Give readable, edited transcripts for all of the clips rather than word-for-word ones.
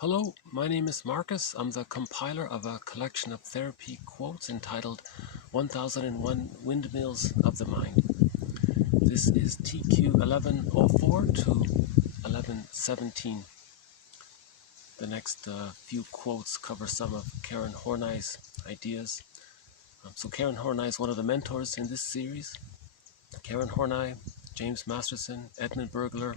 Hello, my name is Marcus. I'm the compiler of a collection of therapy quotes entitled 1001 Windmills of the Mind. This is TQ 1104 to 1117. The next few quotes cover some of Karen Horney's ideas. So Karen Horney is one of the mentors in this series. Karen Horney, James Masterson, Edmund Bergler,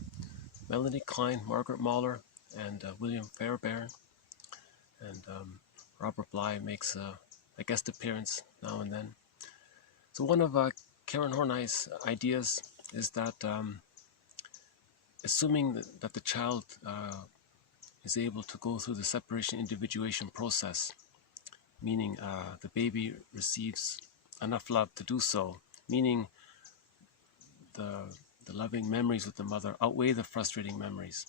Melanie Klein, Margaret Mahler, and William Fairbairn. And Robert Bly makes a guest appearance now and then. So one of Karen Horney's ideas is that assuming that the child is able to go through the separation individuation process, meaning the baby receives enough love to do so, meaning the loving memories with the mother outweigh the frustrating memories,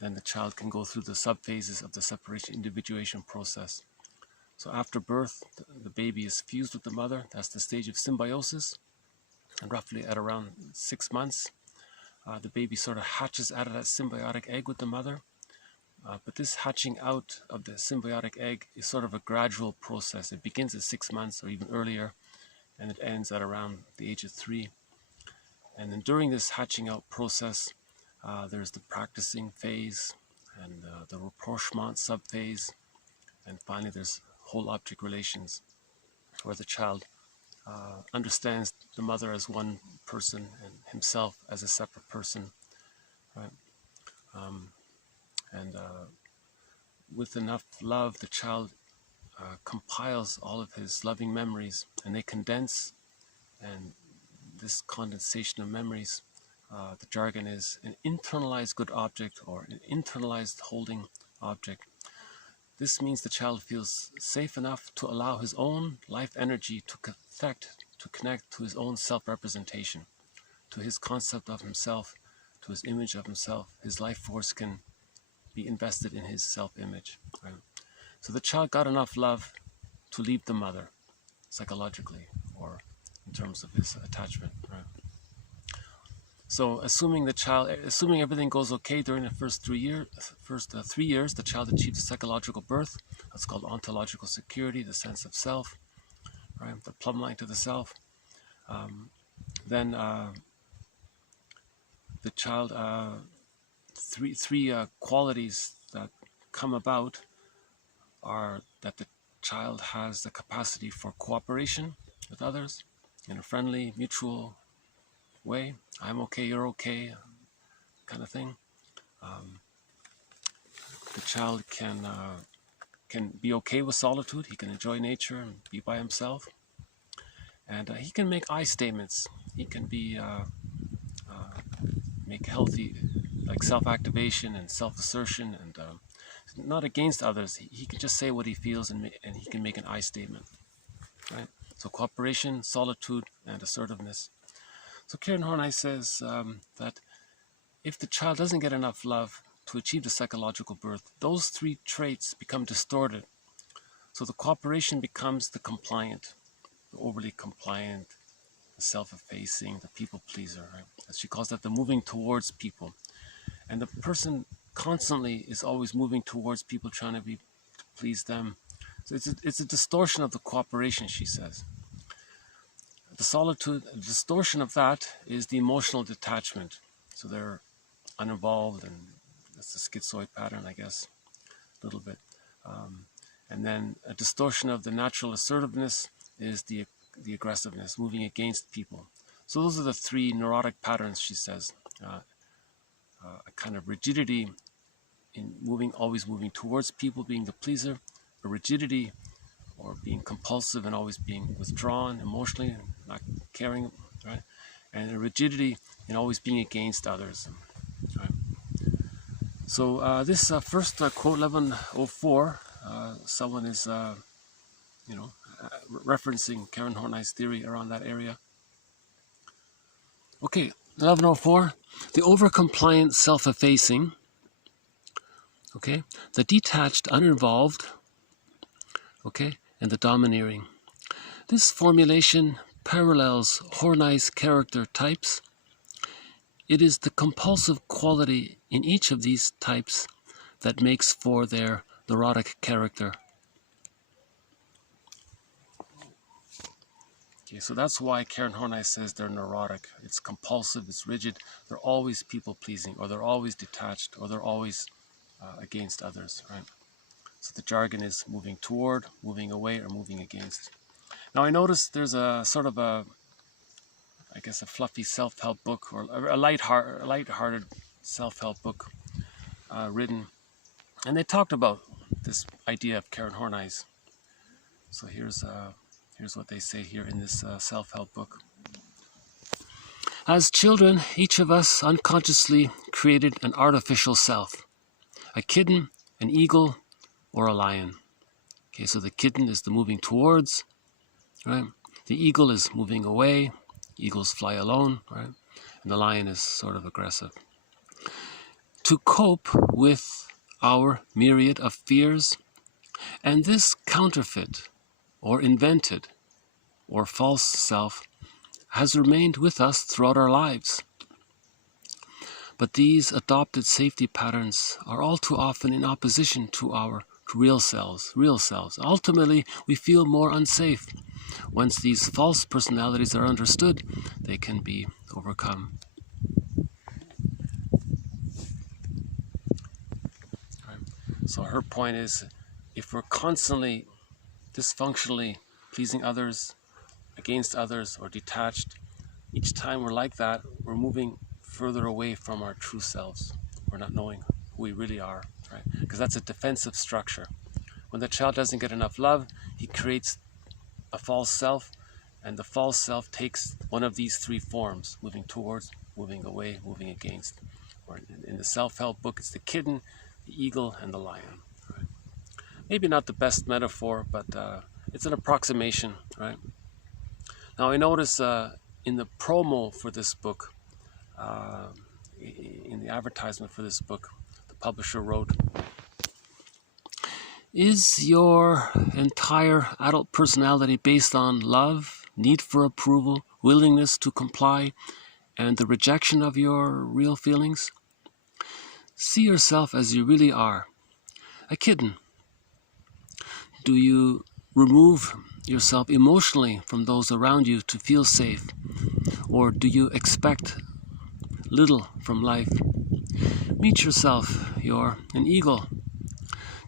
then the child can go through the subphases of the separation individuation process. So after birth, the baby is fused with the mother. That's the stage of symbiosis. And roughly at around 6 months, the baby sort of hatches out of that symbiotic egg with the mother. But this hatching out of the symbiotic egg is sort of a gradual process. It begins at 6 months or even earlier, and it ends at around the age of 3. And then during this hatching out process, there's the practicing phase and the rapprochement subphase, and finally there's whole object relations, where the child understands the mother as one person and himself as a separate person, right? With enough love, the child compiles all of his loving memories, and they condense, and this condensation of memories, the jargon is an internalized good object or an internalized holding object. This means the child feels safe enough to allow his own life energy to connect to his own self-representation, to his concept of himself, to his image of himself. His life force can be invested in his self-image. Right? So the child got enough love to leave the mother, psychologically, or in terms of his attachment. Right? So assuming everything goes okay during the first 3 years, the child achieves psychological birth. That's called ontological security, the sense of self, right? The plumb line to the self. Then the child, three qualities that come about are that the child has the capacity for cooperation with others in a friendly, mutual way. I'm okay, you're okay, kind of thing. The child can be okay with solitude. He can enjoy nature and be by himself, and he can make I statements. He can be make healthy, like self-activation and self-assertion, and not against others. He can just say what he feels, and he can make an I statement, right? So cooperation, solitude, and assertiveness. So Karen Horney says that if the child doesn't get enough love to achieve the psychological birth, those 3 traits become distorted. So the cooperation becomes the compliant, the overly compliant, the self-effacing, the people pleaser, right? As she calls that, the moving towards people. And the person constantly is always moving towards people, trying to please them. So it's a distortion of the cooperation, she says. The solitude, the distortion of that is the emotional detachment. So they're uninvolved, and that's the schizoid pattern, I guess, a little bit. And then a distortion of the natural assertiveness is the aggressiveness, moving against people. So those are the 3 neurotic patterns, she says. A kind of rigidity in always moving towards people, being the pleaser, a rigidity or being compulsive and always being withdrawn emotionally and not caring, right? And a rigidity in always being against others, right? So this first quote, 1104, someone is, referencing Karen Horney's theory around that area. Okay, 1104, the overcompliant self-effacing, okay, the detached uninvolved, okay, and the domineering. This formulation parallels Horney's character types. It is the compulsive quality in each of these types that makes for their neurotic character. Okay, so that's why Karen Horney says they're neurotic. It's compulsive, it's rigid, they're always people-pleasing, or they're always detached, or they're always against others, right? So the jargon is moving toward, moving away, or moving against. Now I noticed there's a sort of a, I guess, a fluffy self-help book, or a light-hearted self-help book written, and they talked about this idea of Karen Horney's. So here's what they say here in this self-help book. As children, each of us unconsciously created an artificial self, a kitten, an eagle, or a lion. Okay, so the kitten is the moving towards, right? The eagle is moving away. Eagles fly alone, right? And the lion is sort of aggressive. To cope with our myriad of fears, and this counterfeit, or invented, or false self has remained with us throughout our lives. But these adopted safety patterns are all too often in opposition to our real selves. Ultimately, we feel more unsafe. Once these false personalities are understood, they can be overcome. So her point is, if we're constantly dysfunctionally pleasing others, against others, or detached, each time we're like that, we're moving further away from our true selves. We're not knowing who we really are, right? Because that's a defensive structure. When the child doesn't get enough love, he creates a false self, and the false self takes one of these three forms: moving towards, moving away, moving against. Or in the self-help book, it's the kitten, the eagle, and the lion. Right? Maybe not the best metaphor, but it's an approximation, right? Now I notice in the promo for this book, in the advertisement for this book, the publisher wrote, "Is your entire adult personality based on love, need for approval, willingness to comply, and the rejection of your real feelings? See yourself as you really are, a kitten. Do you remove yourself emotionally from those around you to feel safe? Or do you expect little from life? Meet yourself, you're an eagle.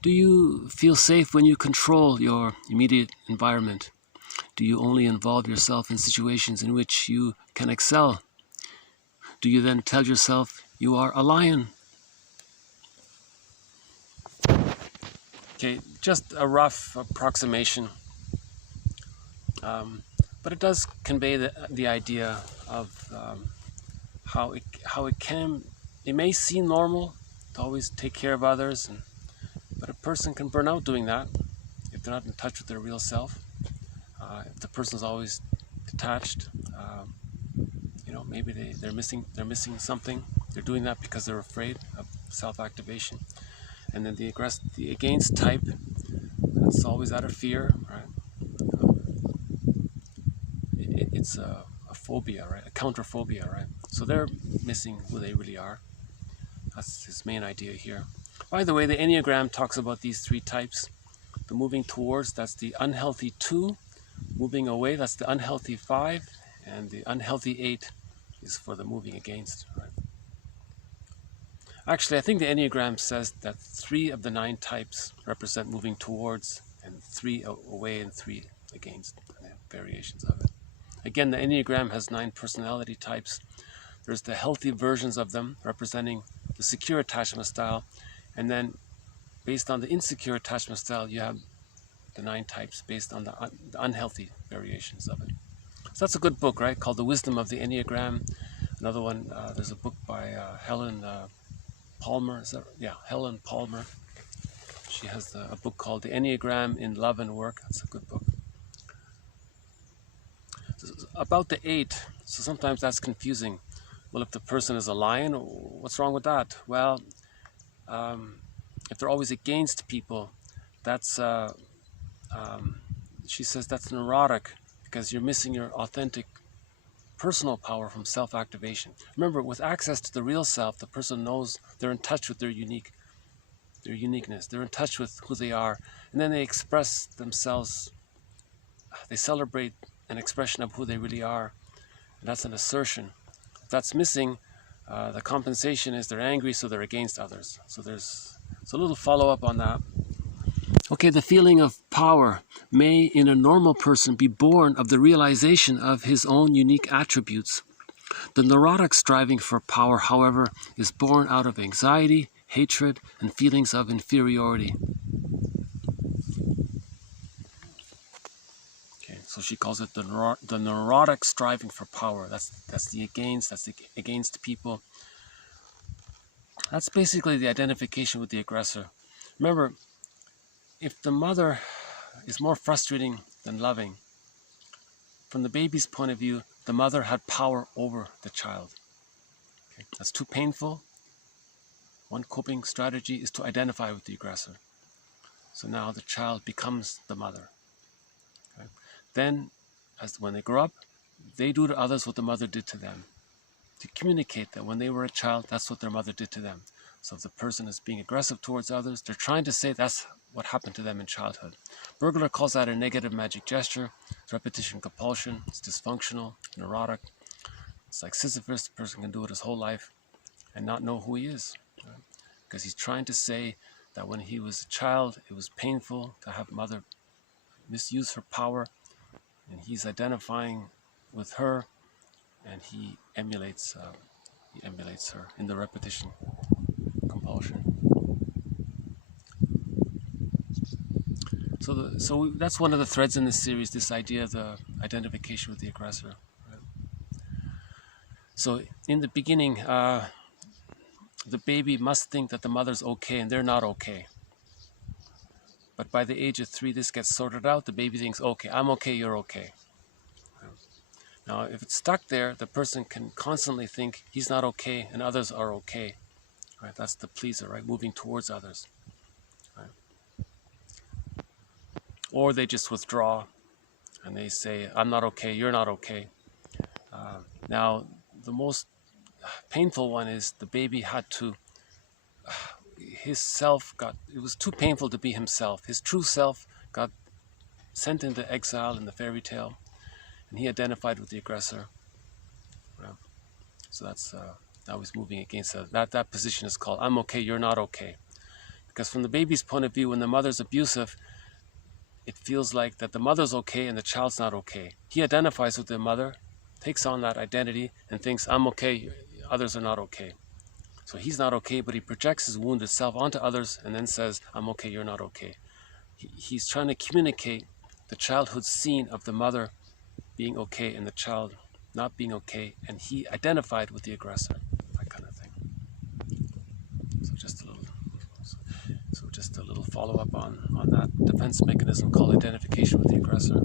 Do you feel safe when you control your immediate environment? Do you only involve yourself in situations in which you can excel? Do you then tell yourself you are a lion?" Okay, just a rough approximation, but it does convey the idea of how it may seem normal to always take care of others, but a person can burn out doing that if they're not in touch with their real self. If the person's always detached, maybe they're missing something. They're doing that because they're afraid of self-activation. And then the against type, that's always out of fear, right? It's a phobia, right? A counterphobia, right? So they're missing who they really are. That's his main idea here. By the way, the Enneagram talks about these three types. The moving towards, that's the unhealthy 2. Moving away, that's the unhealthy 5. And the unhealthy 8 is for the moving against, right? Actually, I think the Enneagram says that 3 of the 9 types represent moving towards, and 3 away and 3 against, variations of it. Again, the Enneagram has 9 personality types. There's the healthy versions of them, representing the secure attachment style, and then based on the insecure attachment style, you have the 9 types based on the unhealthy variations of it. So that's a good book, right? Called The Wisdom of the Enneagram. Another one, there's a book by Helen Palmer. Helen Palmer. She has a book called The Enneagram in Love and Work. That's a good book. So about the 8, so sometimes that's confusing. Well, if the person is a lion, what's wrong with that? Well, if they're always against people, that's, she says that's neurotic, because you're missing your authentic personal power from self-activation. Remember, with access to the real self, the person knows they're in touch with their unique their uniqueness. They're in touch with who they are, and then they express themselves. They celebrate an expression of who they really are, and that's an assertion. If that's missing, the compensation is they're angry, so they're against others. So there's a little follow-up on that. Okay, the feeling of power may, in a normal person, be born of the realization of his own unique attributes. The neurotic striving for power, however, is born out of anxiety, hatred, and feelings of inferiority. Okay, so she calls it the neurotic striving for power. That's the against people. That's basically the identification with the aggressor. Remember, if the mother is more frustrating than loving, from the baby's point of view, the mother had power over the child. Okay? That's too painful. One coping strategy is to identify with the aggressor. So now the child becomes the mother. Okay? Then, when they grow up, they do to others what the mother did to them. To communicate that when they were a child, that's what their mother did to them. So if the person is being aggressive towards others, they're trying to say that's what happened to them in childhood. Bergler calls that a negative magic gesture. It's repetition compulsion. It's dysfunctional, neurotic. It's like Sisyphus. The person can do it his whole life and not know who he is. Right? Because he's trying to say that when he was a child, it was painful to have mother misuse her power. And he's identifying with her, and he emulates her in the repetition compulsion. So that's one of the threads in this series, this idea of the identification with the aggressor. Right? So in the beginning, the baby must think that the mother's okay, and they're not okay. But by the age of 3, this gets sorted out. The baby thinks, okay, I'm okay, you're okay. Now, if it's stuck there, the person can constantly think he's not okay and others are okay. Right? That's the pleaser, right? Moving towards others. Right? Or they just withdraw and they say, I'm not okay, you're not okay. Now, the most painful one is the baby had to, his self it was too painful to be himself. His true self got sent into exile in the fairy tale, and he identified with the aggressor. So that's now he's moving against that position is called I'm okay, you're not okay. Because from the baby's point of view, when the mother's abusive, it feels like that the mother's okay and the child's not okay. He identifies with the mother, takes on that identity, and thinks, I'm okay, others are not okay. So he's not okay, but he projects his wounded self onto others and then says, I'm okay, you're not okay. He's trying to communicate the childhood scene of the mother being okay and the child not being okay, and he identified with the aggressor, that kind of thing. So just a little follow-up on that defense mechanism called identification with the aggressor.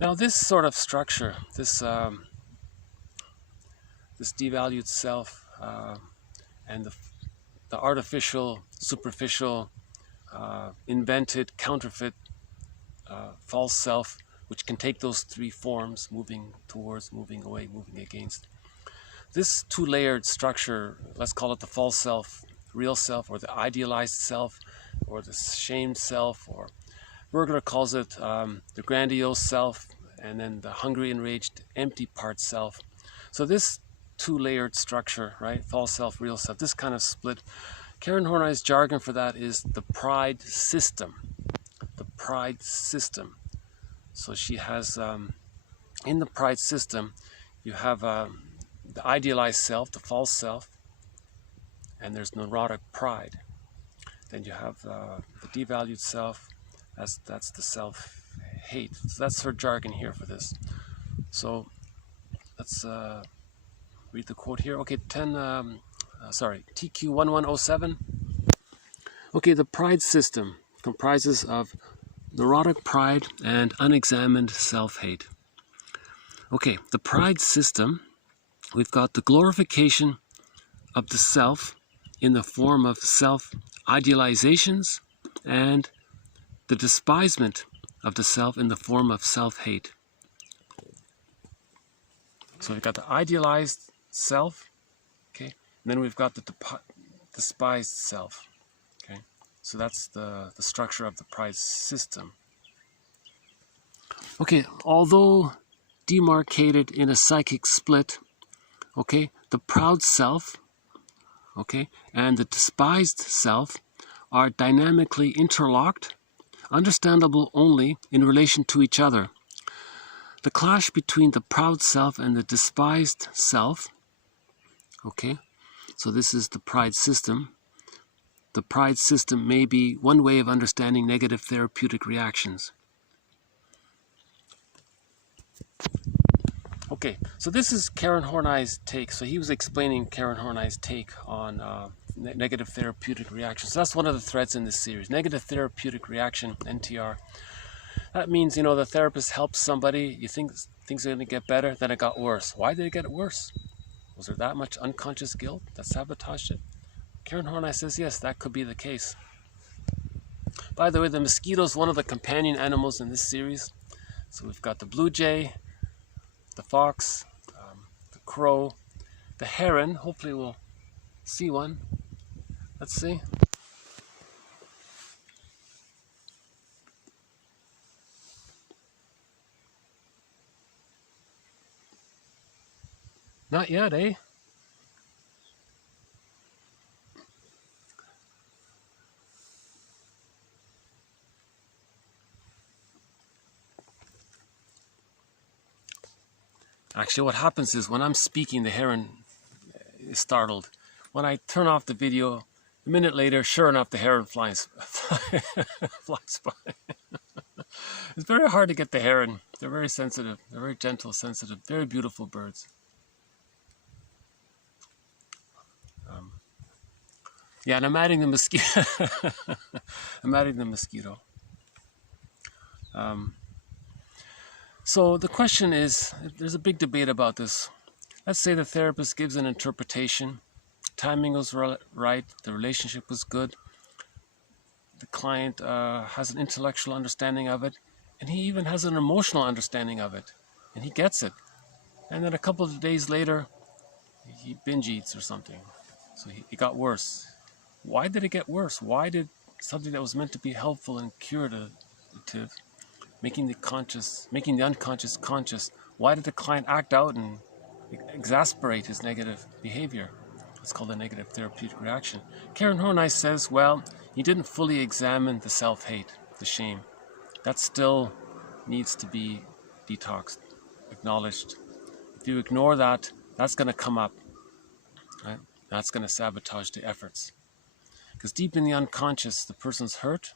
Now this sort of structure, this devalued self and the artificial, superficial, invented, counterfeit, false self, which can take those 3 forms, moving towards, moving away, moving against. This 2-layered structure, let's call it the false self, real self, or the idealized self, or the shamed self, or Bergler calls it the grandiose self, and then the hungry, enraged, empty part self. So this 2-layered structure, right, false self, real self, this kind of split, Karen Horney's jargon for that is the pride system. The pride system. So she has, in the pride system, you have the idealized self, the false self, and there's neurotic pride. Then you have the devalued self, that's the self-hate. So that's her jargon here for this. So let's read the quote here. Okay, TQ1107. Okay, the pride system comprises of neurotic pride and unexamined self-hate. Okay, the pride system, we've got the glorification of the self in the form of self-idealizations and the despisement of the self in the form of self-hate. So we've got the idealized self, okay, and then we've got the despised self. Okay, so that's the structure of the pride system. Okay, although demarcated in a psychic split, okay, the proud self, okay, and the despised self are dynamically interlocked, understandable only in relation to each other. The clash between the proud self and the despised self, okay, so this is the pride system. The pride system may be one way of understanding negative therapeutic reactions. Okay, so this is Karen Horney's take. So he was explaining Karen Horney's take on negative therapeutic reactions. So that's one of the threads in this series. Negative therapeutic reaction, NTR. That means, the therapist helps somebody, you think things are going to get better, then it got worse. Why did it get worse? Was there that much unconscious guilt that sabotaged it? Karen Horney says, yes, that could be the case. By the way, the mosquito is one of the companion animals in this series. So we've got the blue jay, the fox, the crow, the heron. Hopefully we'll see one. Let's see. Not yet, eh? Actually, what happens is when I'm speaking, the heron is startled. When I turn off the video, a minute later, sure enough, the heron flies by. It's very hard to get the heron. They're very sensitive. They're very gentle, sensitive, very beautiful birds. Yeah, and I'm adding the mosquito. I'm adding the mosquito. So the question is, there's a big debate about this. Let's say the therapist gives an interpretation. Timing was right. The relationship was good. The client has an intellectual understanding of it. And he even has an emotional understanding of it. And he gets it. And then a couple of days later, he binge eats or something. So it got worse. Why did it get worse? Why did something that was meant to be helpful and curative, making the unconscious conscious, why did the client act out and exasperate his negative behavior? It's called a negative therapeutic reaction. Karen Horney says, well, he didn't fully examine the self-hate, the shame. That still needs to be detoxed, acknowledged. If you ignore that, that's going to come up, right? That's going to sabotage the efforts. Because deep in the unconscious, the person's hurt.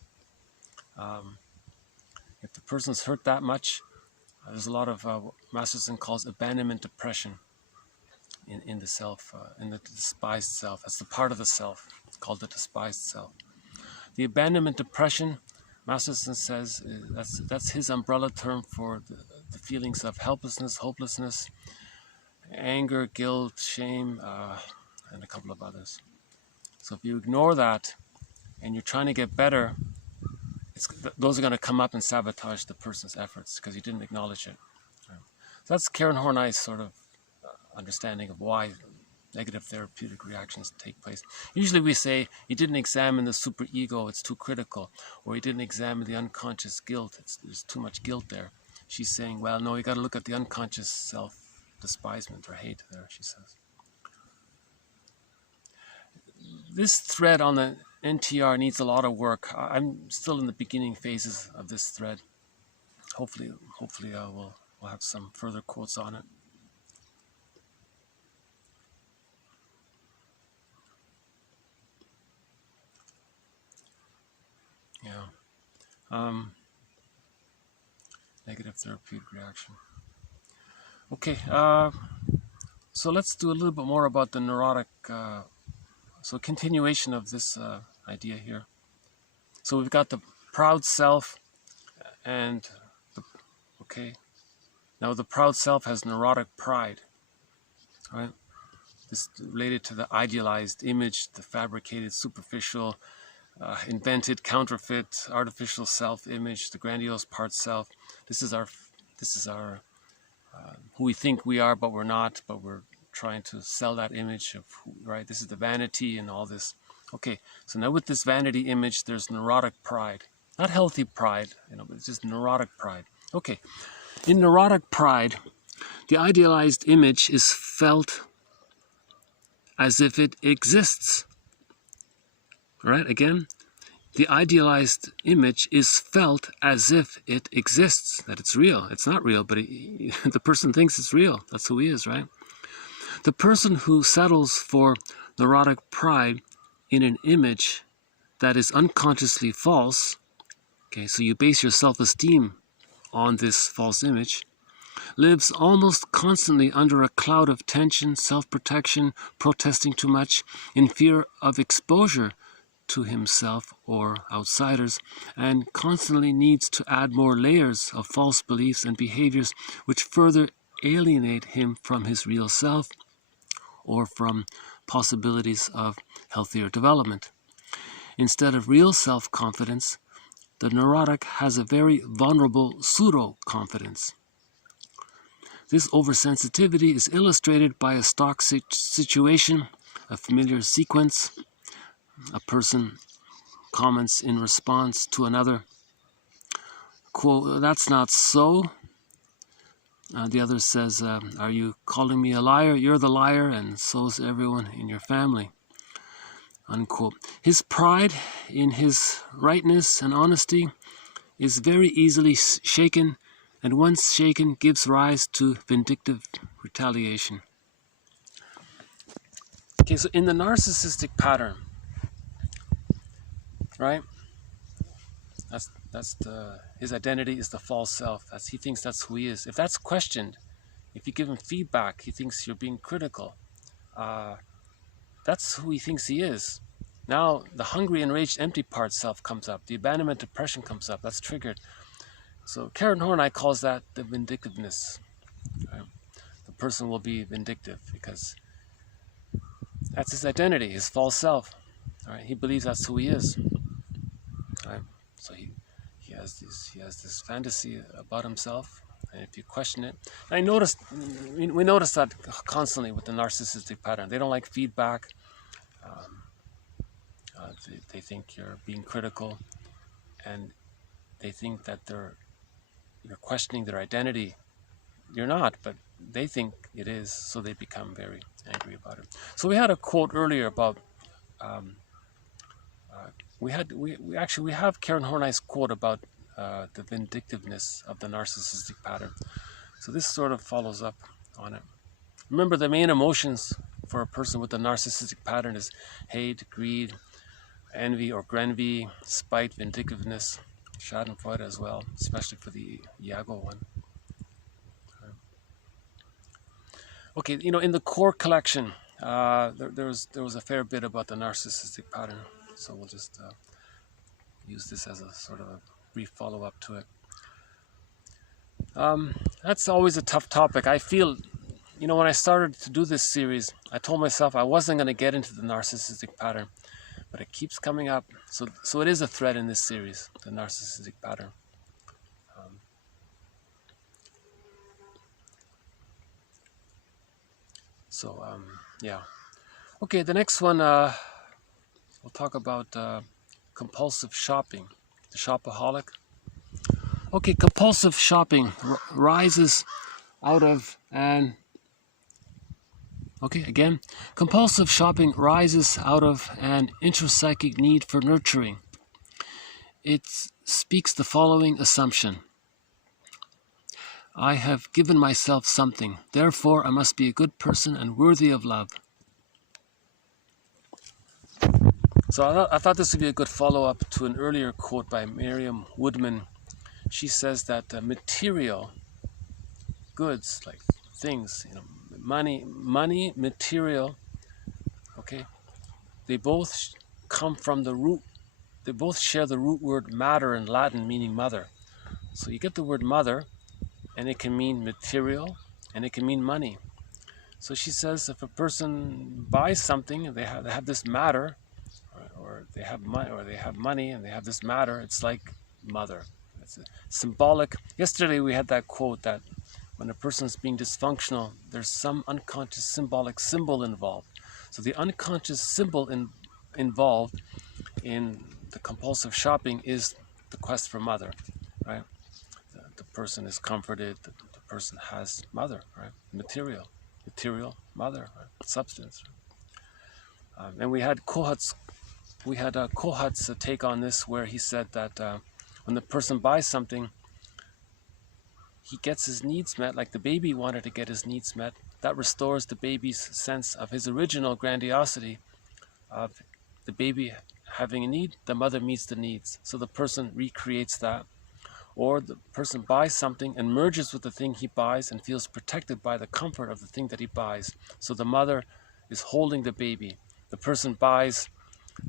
If the person's hurt that much, there's a lot of what Masterson calls abandonment depression in the self, in the despised self. That's the part of the self called the despised self. The abandonment depression, Masterson says, that's his umbrella term for the feelings of helplessness, hopelessness, anger, guilt, shame, and a couple of others. So if you ignore that and you're trying to get better, those are going to come up and sabotage the person's efforts because you didn't acknowledge it. So that's Karen Horney's sort of understanding of why negative therapeutic reactions take place. Usually we say, you didn't examine the superego, it's too critical, or you didn't examine the unconscious guilt, there's too much guilt there. She's saying, well, no, you got to look at the unconscious self-despisement or hate there, she says. This thread on the NTR needs a lot of work. I'm still in the beginning phases of this thread. Hopefully we'll have some further quotes on it. Yeah. Negative therapeutic reaction. Okay. So let's do a little bit more about the neurotic. So continuation of this idea here. So we've got the proud self and now the proud self has neurotic pride, right? This related to the idealized image, the fabricated, superficial, invented, counterfeit, artificial self-image, the grandiose part self. This is our who we think we are, but we're not. But we're trying to sell that image of right. This is the vanity and all this Okay, so now with this vanity image, there's neurotic pride. Not healthy pride, but it's just neurotic pride. Okay, in neurotic pride, the idealized image is felt as if it exists. All right, again, the idealized image is felt as if it exists, that it's real. It's not real, but the person thinks it's real. That's who he is, right? The person who settles for neurotic pride in an image that is unconsciously false, okay, so you base your self-esteem on this false image, lives almost constantly under a cloud of tension, self-protection, protesting too much, in fear of exposure to himself or outsiders, and constantly needs to add more layers of false beliefs and behaviors which further alienate him from his real self or from possibilities of healthier development. Instead of real self-confidence, the neurotic has a very vulnerable pseudo-confidence. This oversensitivity is illustrated by a stock situation, a familiar sequence. A person comments in response to another, quote, "That's not so." The other says, "Are you calling me a liar? You're the liar, and so's everyone in your family." Unquote. His pride in his rightness and honesty is very easily shaken, and once shaken gives rise to vindictive retaliation. Okay, so in the narcissistic pattern, right? His identity is the false self. He thinks that's who he is. If that's questioned, if you give him feedback, he thinks you're being critical. That's who he thinks he is. Now the hungry, enraged, empty part self comes up. The abandonment, depression comes up. That's triggered. So Karen Horney calls that the vindictiveness. Right? The person will be vindictive because that's his identity, his false self. Right? He believes that's who he is. Right? So he has this fantasy about himself, and if you question it, we notice that constantly with the narcissistic pattern. They don't like feedback. They think you're being critical, and they think that you're questioning their identity. You're not, but they think it is, so they become very angry about it. So we had a quote earlier about we have Karen Horney's quote about the vindictiveness of the narcissistic pattern. So this sort of follows up on it. Remember, the main emotions for a person with the narcissistic pattern is hate, greed, envy or grenvy, spite, vindictiveness, schadenfreude as well, especially for the Iago one. Okay, in the core collection, there was a fair bit about the narcissistic pattern, so we'll just use this as a sort of a brief follow-up to it. That's always a tough topic. I feel, when I started to do this series, I told myself I wasn't going to get into the narcissistic pattern, but it keeps coming up. So it is a thread in this series, the narcissistic pattern. Yeah. Okay, the next one, we'll talk about compulsive shopping, the shopaholic. Okay, compulsive shopping rises out of compulsive shopping rises out of an intrapsychic need for nurturing. It speaks the following assumption: I have given myself something, therefore I must be a good person and worthy of love. So I thought this would be a good follow-up to an earlier quote by Miriam Woodman. She says that material goods, like things, money, material, okay, they both come from the root, they both share the root word mater in Latin, meaning mother. So you get the word mother, and it can mean material, and it can mean money. So she says if a person buys something, and they have this matter, or they have money, and they have this matter, it's like mother. It's symbolic. Yesterday we had that quote that when a person is being dysfunctional, there's some unconscious symbolic symbol involved. So the unconscious symbol involved in the compulsive shopping is the quest for mother, right? The person is comforted, the person has mother, right? Material mother, right? Substance. And we had Kohat's take on this, where he said that when the person buys something, he gets his needs met, like the baby wanted to get his needs met. That restores the baby's sense of his original grandiosity of the baby having a need, the mother meets the needs. So the person recreates that. Or the person buys something and merges with the thing he buys and feels protected by the comfort of the thing that he buys. So the mother is holding the baby. The person buys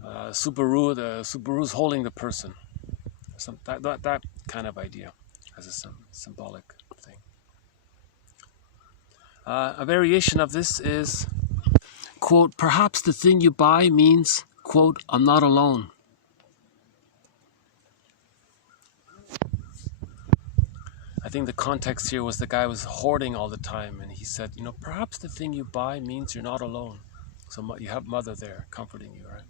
Subaru, the Subaru's holding the person. That kind of idea as a symbolic thing. A variation of this is, quote, perhaps the thing you buy means, quote, I'm not alone. I think the context here was the guy was hoarding all the time, and he said, you know, perhaps the thing you buy means you're not alone. So you have mother there comforting you, right?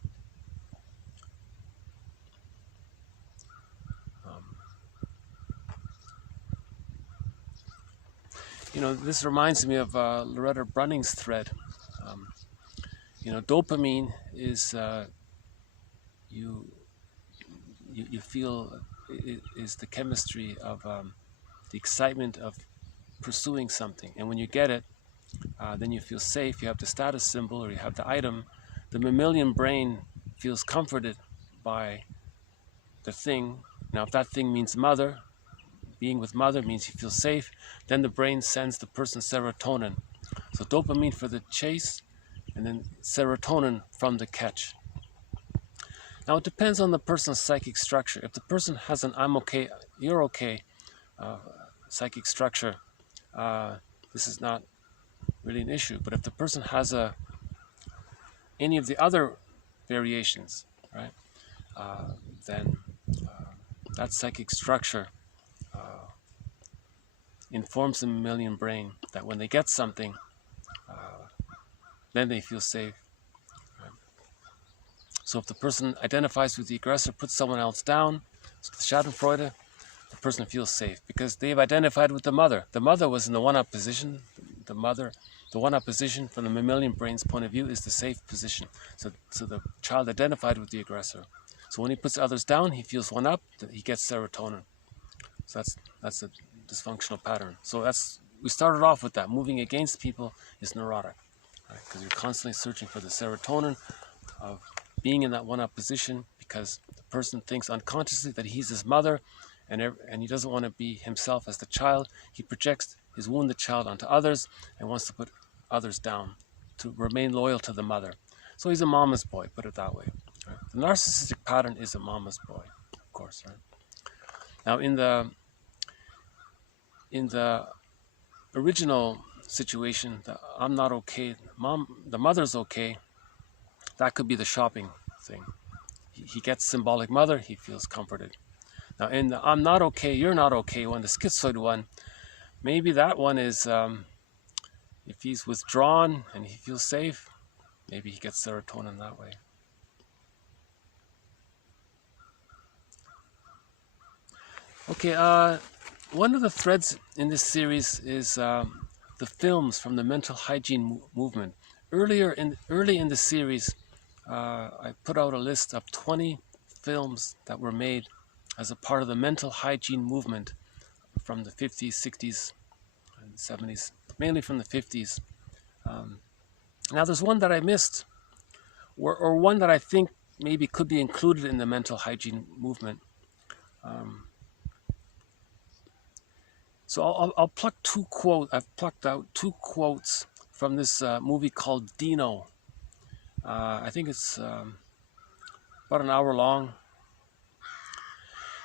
You know, this reminds me of Loretta Brunning's thread. You know, dopamine is you feel is the chemistry of the excitement of pursuing something, and when you get it, then you feel safe. You have the status symbol, or you have the item. The mammalian brain feels comforted by the thing. Now, if that thing means mother, being with mother means you feel safe, then the brain sends the person serotonin. So dopamine for the chase, and then serotonin from the catch. Now, it depends on the person's psychic structure. If the person has an I'm okay, you're okay psychic structure, this is not really an issue. But if the person has any of the other variations, right, then that psychic structure informs the mammalian brain that when they get something, then they feel safe. Right? So if the person identifies with the aggressor, puts someone else down, so the Schadenfreude, the person feels safe because they've identified with the mother. The mother was in the one-up position. The one-up position from the mammalian brain's point of view is the safe position. So the child identified with the aggressor. So when he puts others down, he feels one up, he gets serotonin. So that's a dysfunctional pattern. So we started off with that. Moving against people is neurotic, right? Because you're constantly searching for the serotonin of being in that one-up position, because the person thinks unconsciously that he's his mother, and he doesn't want to be himself as the child. He projects his wounded child onto others and wants to put others down to remain loyal to the mother. So he's a mama's boy, put it that way. Right? The narcissistic pattern is a mama's boy, of course. Right? Now, in the original situation, the I'm not okay, the mother's okay, that could be the shopping thing. He gets symbolic mother, he feels comforted. Now, in the I'm not okay, you're not okay one, the schizoid one, maybe that one is if he's withdrawn and he feels safe, maybe he gets serotonin that way. Okay, one of the threads in this series is the films from the mental hygiene movement. Early in the series, I put out a list of 20 films that were made as a part of the mental hygiene movement from the 50s, 60s, and 70s, mainly from the 50s. Now, there's one that I missed, or one that I think maybe could be included in the mental hygiene movement. So I'll pluck two quotes. I've plucked out two quotes from this movie called Dino. I think it's about an hour long.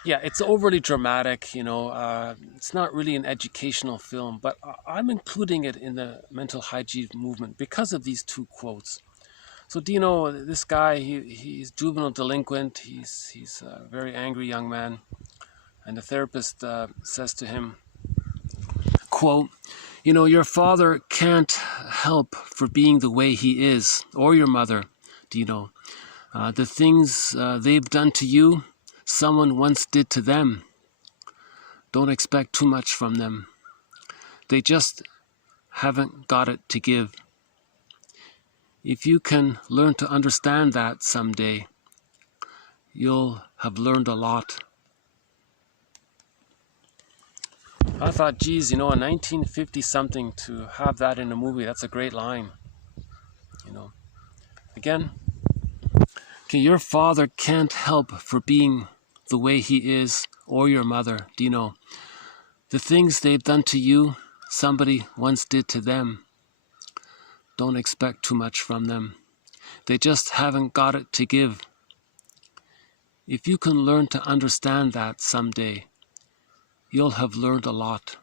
Yeah, it's overly dramatic, you know. It's not really an educational film, but I'm including it in the mental hygiene movement because of these two quotes. So Dino, this guy, he's juvenile delinquent. He's a very angry young man, and the therapist says to him, quote, you know, your father can't help for being the way he is, or your mother, Dino. The things they've done to you, someone once did to them. Don't expect too much from them. They just haven't got it to give. If you can learn to understand that someday, you'll have learned a lot. I thought, geez, in 1950 something, to have that in a movie, that's a great line. Again, okay, your father can't help for being the way he is, or your mother. Do you know? The things they've done to you, somebody once did to them. Don't expect too much from them. They just haven't got it to give. If you can learn to understand that someday, you'll have learned a lot.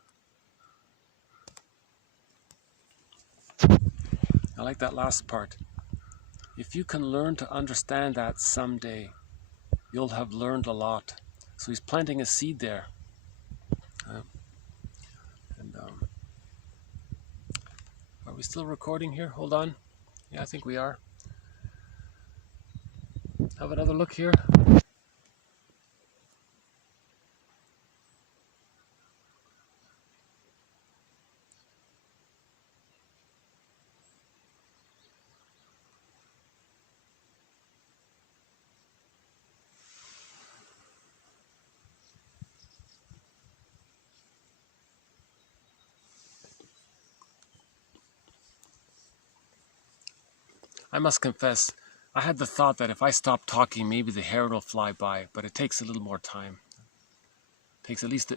I like that last part. If you can learn to understand that someday, you'll have learned a lot. So he's planting a seed there. Are we still recording here? Hold on. Yeah, I think we are. Have another look here. I must confess, I had the thought that if I stop talking, maybe the hair will fly by, but it takes a little more time. It takes at least,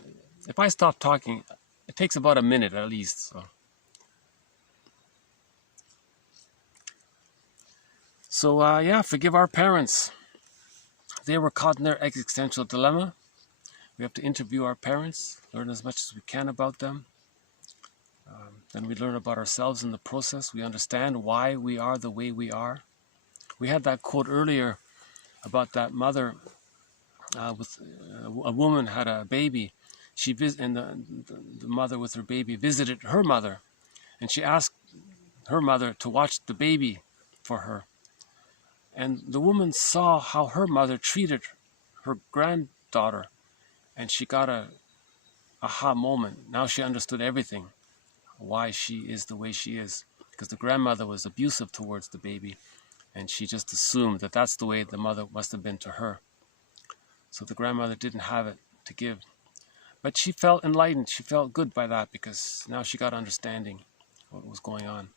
if I stop talking, it takes about a minute at least. So yeah, forgive our parents. They were caught in their existential dilemma. We have to interview our parents, learn as much as we can about them. Then we learn about ourselves in the process. We understand why we are the way we are. We had that quote earlier about that mother with a woman had a baby. And the mother with her baby visited her mother, and she asked her mother to watch the baby for her. And the woman saw how her mother treated her granddaughter, and she got a aha moment. Now she understood everything, why she is the way she is, because the grandmother was abusive towards the baby, and she just assumed that that's the way the mother must have been to her. So the grandmother didn't have it to give. But she felt enlightened. She felt good by that, because now she got understanding what was going on.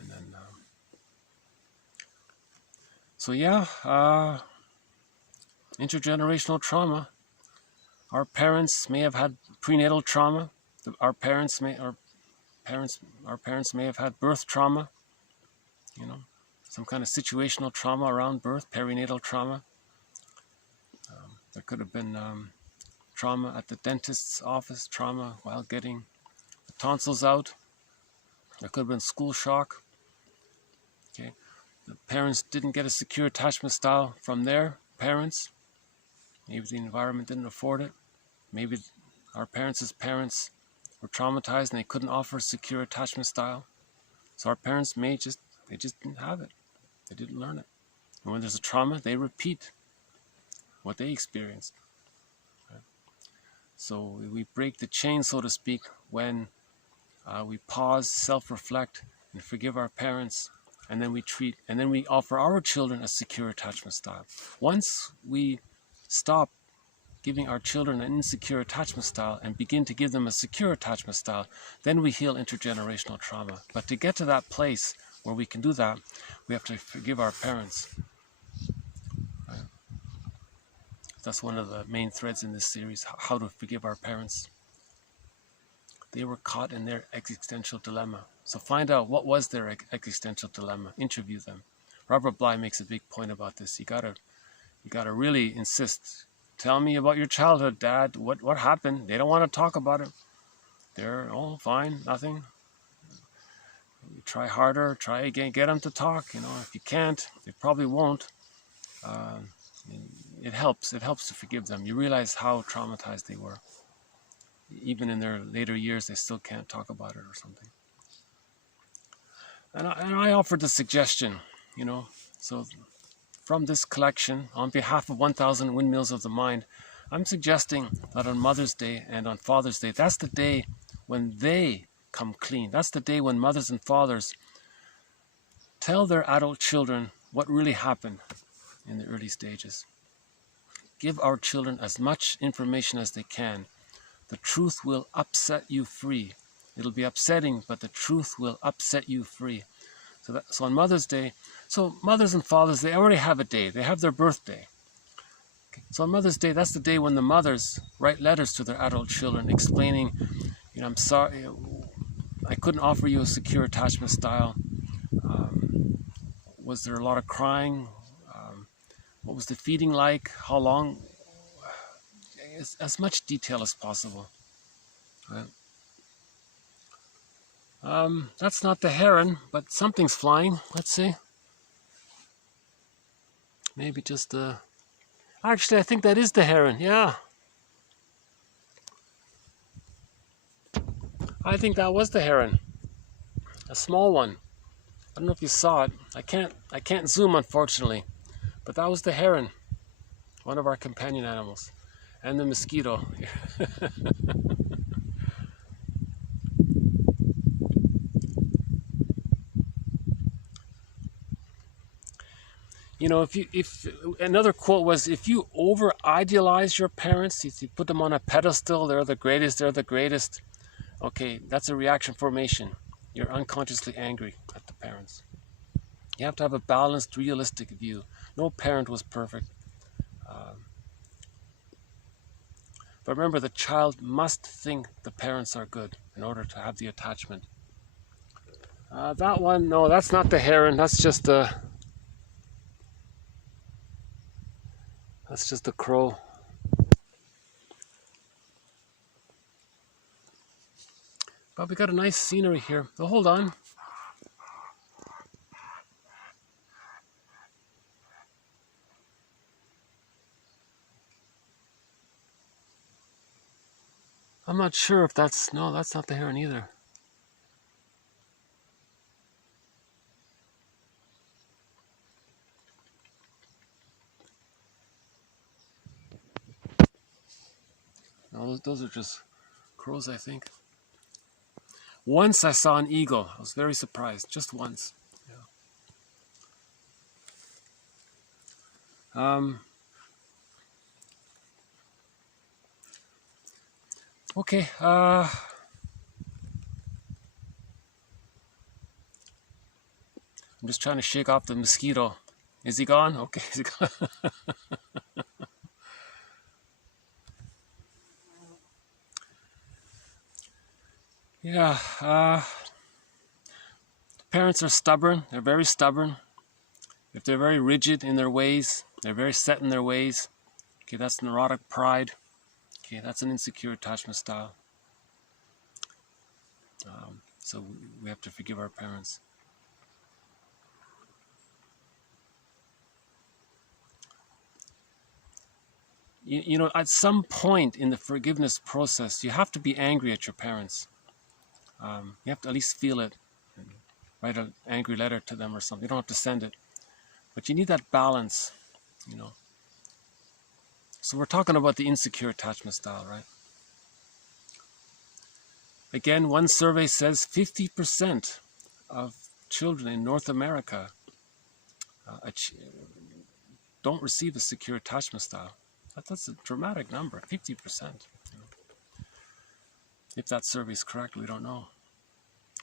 And then, so yeah, intergenerational trauma. Our parents may have had prenatal trauma. Our parents may have had birth trauma. Some kind of situational trauma around birth, perinatal trauma. There could have been trauma at the dentist's office, trauma while getting the tonsils out. There could have been school shock. Okay, the parents didn't get a secure attachment style from their parents. Maybe the environment didn't afford it. Maybe our parents' parents were traumatized and they couldn't offer a secure attachment style. So our parents they just didn't have it. They didn't learn it. And when there's a trauma, they repeat what they experienced. Right? So we break the chain, so to speak, when we pause, self-reflect, and forgive our parents, and then we offer our children a secure attachment style. Once we stop giving our children an insecure attachment style and begin to give them a secure attachment style, then we heal intergenerational trauma. But to get to that place where we can do that, we have to forgive our parents. Right? That's one of the main threads in this series, how to forgive our parents. They were caught in their existential dilemma. So find out what was their existential dilemma. Interview them. Robert Bly makes a big point about this. You gotta really insist. Tell me about your childhood, Dad. What happened? They don't want to talk about it. They're fine, nothing. You try harder, try again, get them to talk. If you can't, they probably won't. It helps. It helps to forgive them. You realize how traumatized they were. Even in their later years, they still can't talk about it or something. And I offered the suggestion, so from this collection, on behalf of 1,000 Windmills of the Mind, I'm suggesting that on Mother's Day and on Father's Day, that's the day when they come clean. That's the day when mothers and fathers tell their adult children what really happened in the early stages. Give our children as much information as they can. The truth will upset you free. It'll be upsetting, but the truth will upset you free. So on Mother's Day, so mothers and fathers, they already have a day. They have their birthday. Okay. So on Mother's Day, that's the day when the mothers write letters to their adult children explaining, I'm sorry, I couldn't offer you a secure attachment style. Was there a lot of crying? What was the feeding like? How long? As much detail as possible. Right? That's not the heron, but something's flying. Let's see. Maybe just actually, I think that is the heron. Yeah. I think that was the heron. A small one. I don't know if you saw it. I can't zoom, unfortunately. But that was the heron. One of our companion animals. And the mosquito. If another quote was, if you over idealize your parents, if you put them on a pedestal, they're the greatest. Okay, that's a reaction formation. You're unconsciously angry at the parents. You have to have a balanced, realistic view. No parent was perfect. But remember, the child must think the parents are good in order to have the attachment. That one, no, that's not the heron. That's just a crow. But we got a nice scenery here. Oh, hold on. I'm not sure if that's not the heron either. No, those are just crows, I think. Once I saw an eagle. I was very surprised. Just once. Yeah. Okay. I'm just trying to shake off the mosquito. Is he gone? Okay, he's gone. Yeah. Parents are stubborn. They're very stubborn. If they're very rigid in their ways, they're very set in their ways. Okay, that's neurotic pride. Okay, that's an insecure attachment style. So we have to forgive our parents. At some point in the forgiveness process, you have to be angry at your parents. You have to at least feel it. Write an angry letter to them or something. You don't have to send it. But you need that balance, So we're talking about the insecure attachment style, right? Again, one survey says 50% of children in North America don't receive a secure attachment style. That's a dramatic number, 50%. If that survey is correct, we don't know.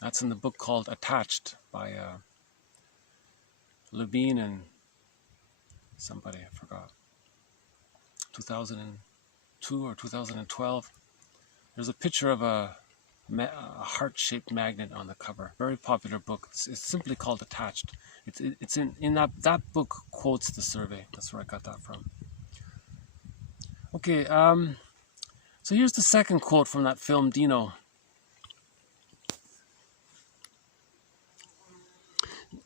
That's in the book called Attached by Rubin and somebody, I forgot. 2002 or 2012. There's a picture of a heart-shaped magnet on the cover. Very popular book. It's simply called Attached. It's in that book quotes the survey. That's where I got that from. Okay, so here's the second quote from that film, Dino.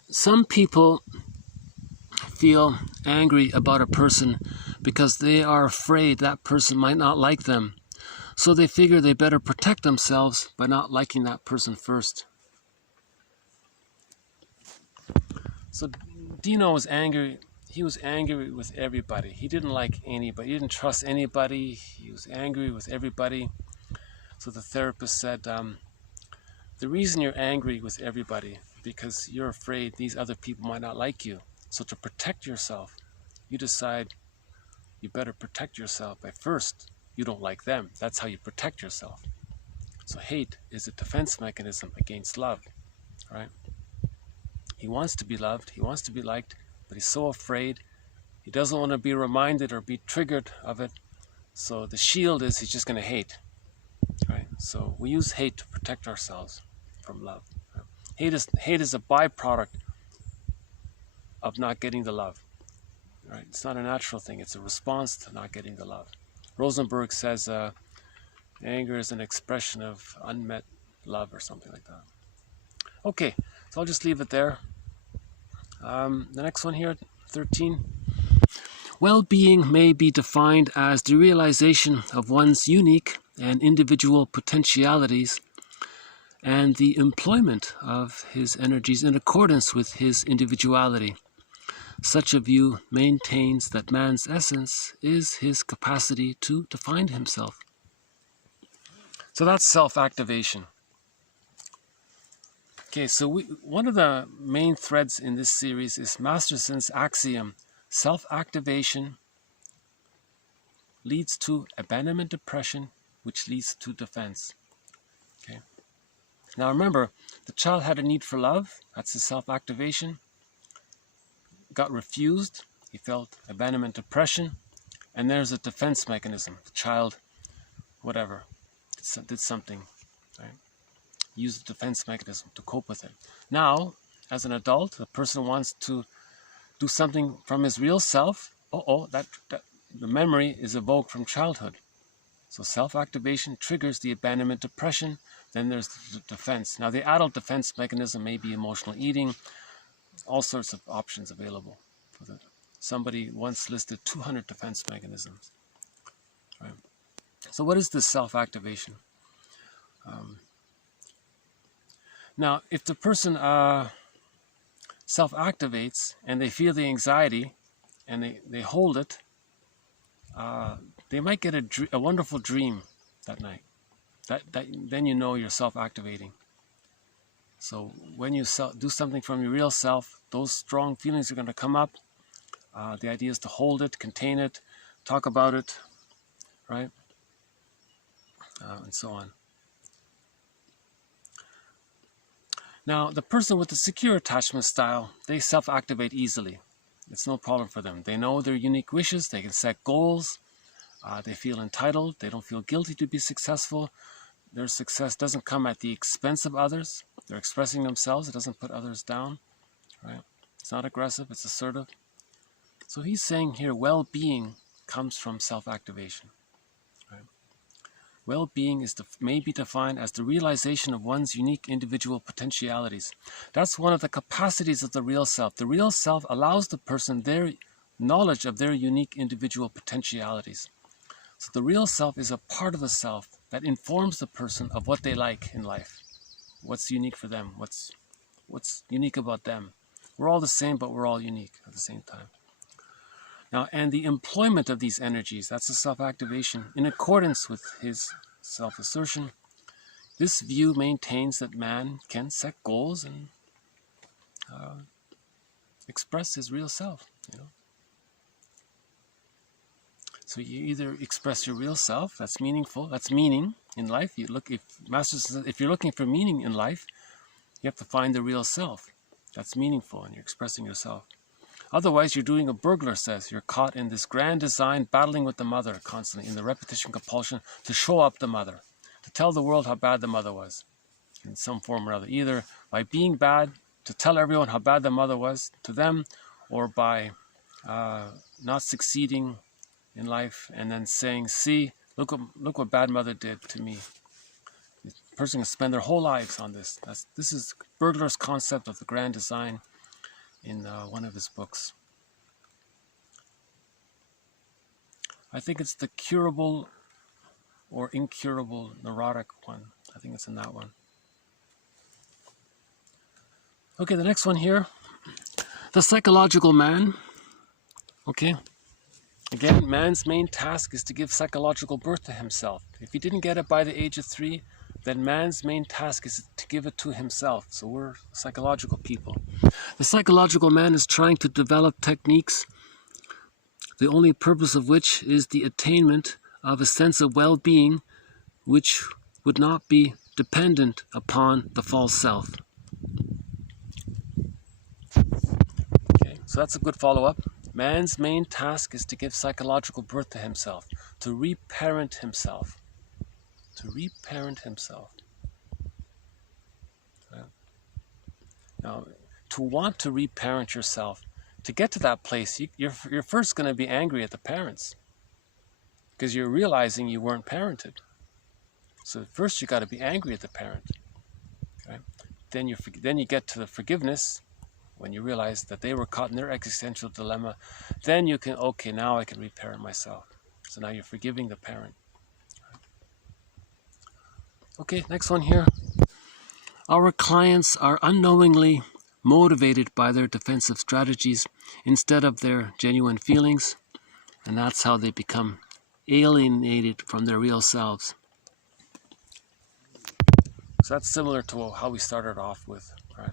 Some people feel angry about a person because they are afraid that person might not like them. So they figure they better protect themselves by not liking that person first. So Dino was angry. he was angry with everybody. He didn't like anybody. He didn't trust anybody. He was angry with everybody. So the therapist said, the reason you're angry with everybody because you're afraid these other people might not like you. So to protect yourself, you decide you better protect yourself by first you don't like them. That's how you protect yourself. So hate is a defense mechanism against love, right? He wants to be loved, he wants to be liked, but he's so afraid. He doesn't want to be reminded or be triggered of it. So the shield is he's just going to hate, right? So we use hate to protect ourselves from love. Right? Hate is a byproduct of not getting the love, right? It's not a natural thing. It's a response to not getting the love. Rosenberg says anger is an expression of unmet love or something like that. Okay, so I'll just leave it there. The next one here, 13. Well-being may be defined as the realization of one's unique and individual potentialities and the employment of his energies in accordance with his individuality. Such a view maintains that man's essence is his capacity to define himself. So that's self-activation. Okay, so one of the main threads in this series is Masterson's axiom: self-activation leads to abandonment depression, which leads to defense. Okay. Now remember, the child had a need for love. That's his self-activation. Got refused. He felt abandonment depression. And there's a defense mechanism. The child, whatever, did something, right? Used a defense mechanism to cope with it. Now, as an adult, the person wants to do something from his real self. That the memory is evoked from childhood. So self-activation triggers the abandonment depression. Then there's the defense. Now the adult defense mechanism may be emotional eating, all sorts of options available for that. Somebody once listed 200 defense mechanisms. Right? So what is this self-activation? Now, if the person self-activates and they feel the anxiety and they hold it, they might get a wonderful dream that night. Then you know you're self-activating. So when you do something from your real self, those strong feelings are going to come up. The idea is to hold it, contain it, talk about it, right? And so on. Now, the person with the secure attachment style, they self-activate easily. It's no problem for them. They know their unique wishes. They can set goals. They feel entitled. They don't feel guilty to be successful. Their success doesn't come at the expense of others. They're expressing themselves. It doesn't put others down, right? It's not aggressive. It's assertive. So he's saying here, well-being comes from self-activation. Right? Well-being may be defined as the realization of one's unique individual potentialities. That's one of the capacities of the real self. The real self allows the person their knowledge of their unique individual potentialities. So the real self is a part of the self that informs the person of what they like in life. What's unique for them? What's unique about them? We're all the same, but we're all unique at the same time. Now, and the employment of these energies, that's the self-activation, in accordance with his self-assertion. This view maintains that man can set goals and express his real self, you know. So you either express your real self, that's meaningful, that's meaning in life. If you're looking for meaning in life, you have to find the real self. That's meaningful, and you're expressing yourself. Otherwise, you're doing a burglar says. You're caught in this grand design, battling with the mother constantly, in the repetition compulsion to show up the mother, to tell the world how bad the mother was in some form or other, either by being bad, to tell everyone how bad the mother was to them, or by not succeeding in life and then saying, see, look what bad mother did to me. The person can spend their whole lives on this. This is Burglar's concept of the grand design in one of his books. I think it's the curable or incurable neurotic one. I think it's in that one. Okay, the next one here. The psychological man Okay? Again, man's main task is to give psychological birth to himself. If he didn't get it by the age of 3, then man's main task is to give it to himself. So we're psychological people. The psychological man is trying to develop techniques, the only purpose of which is the attainment of a sense of well-being which would not be dependent upon the false self. Okay, so that's a good follow-up. Man's main task is to give psychological birth to himself, to reparent himself. To reparent himself. Now, to want to reparent yourself, to get to that place, you're first going to be angry at the parents because you're realizing you weren't parented. So first you got to be angry at the parent. Okay? Then you get to the forgiveness when you realize that they were caught in their existential dilemma. Then you can, okay, now I can reparent myself. So now you're forgiving the parent. Okay, next one here. Our clients are unknowingly motivated by their defensive strategies instead of their genuine feelings, and that's how they become alienated from their real selves. So that's similar to how we started off with, right?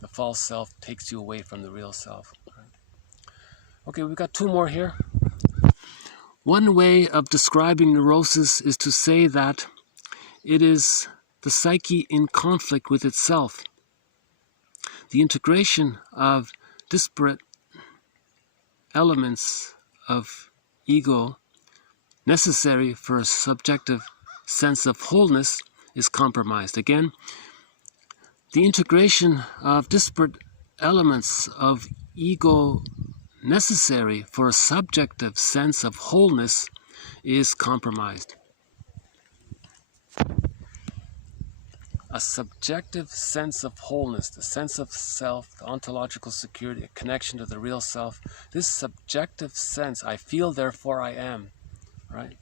The false self takes you away from the real self. Right? Okay, we've got 2 more here. One way of describing neurosis is to say that it is the psyche in conflict with itself. The integration of disparate elements of ego necessary for a subjective sense of wholeness is compromised. Again, the integration of disparate elements of ego necessary for a subjective sense of wholeness is compromised. A subjective sense of wholeness, the sense of self, the ontological security, a connection to the real self. This subjective sense, I feel, therefore I am, right?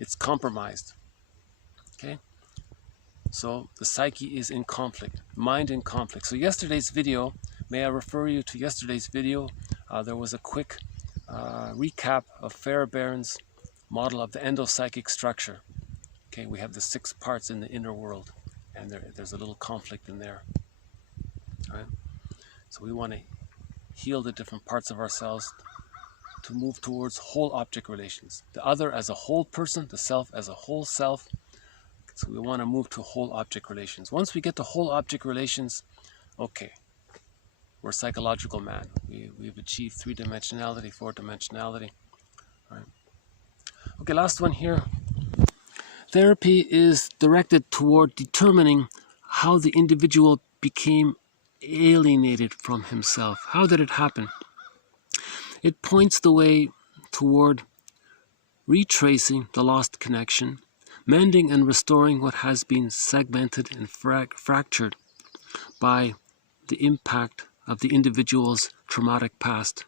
It's compromised, okay? So the psyche is in conflict, mind in conflict. So yesterday's video, may I refer you to yesterday's video? There was a quick recap of Fairbairn's model of the endopsychic structure. Okay, we have the 6 parts in the inner world, and there's a little conflict in there. All right? So we want to heal the different parts of ourselves to move towards whole object relations. The other as a whole person, the self as a whole self. So we want to move to whole object relations. Once we get to whole object relations, okay, we're psychological man. We've achieved 3-dimensionality, 4-dimensionality. Right. Okay, last one here. Therapy is directed toward determining how the individual became alienated from himself. How did it happen? It points the way toward retracing the lost connection, mending and restoring what has been segmented and fractured by the impact of the individual's traumatic past.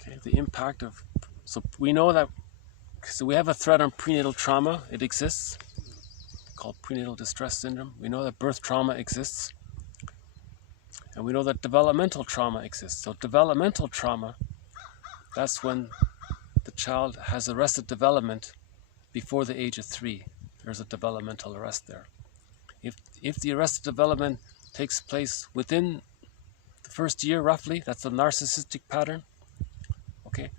Okay, the impact of, so we know that, so we have a thread on prenatal trauma. It exists, called prenatal distress syndrome. We know that birth trauma exists. And we know that developmental trauma exists. So developmental trauma, that's when the child has arrested development before the age of 3. There's a developmental arrest there. If the arrested development takes place within the first year, roughly, that's a narcissistic pattern. Okay,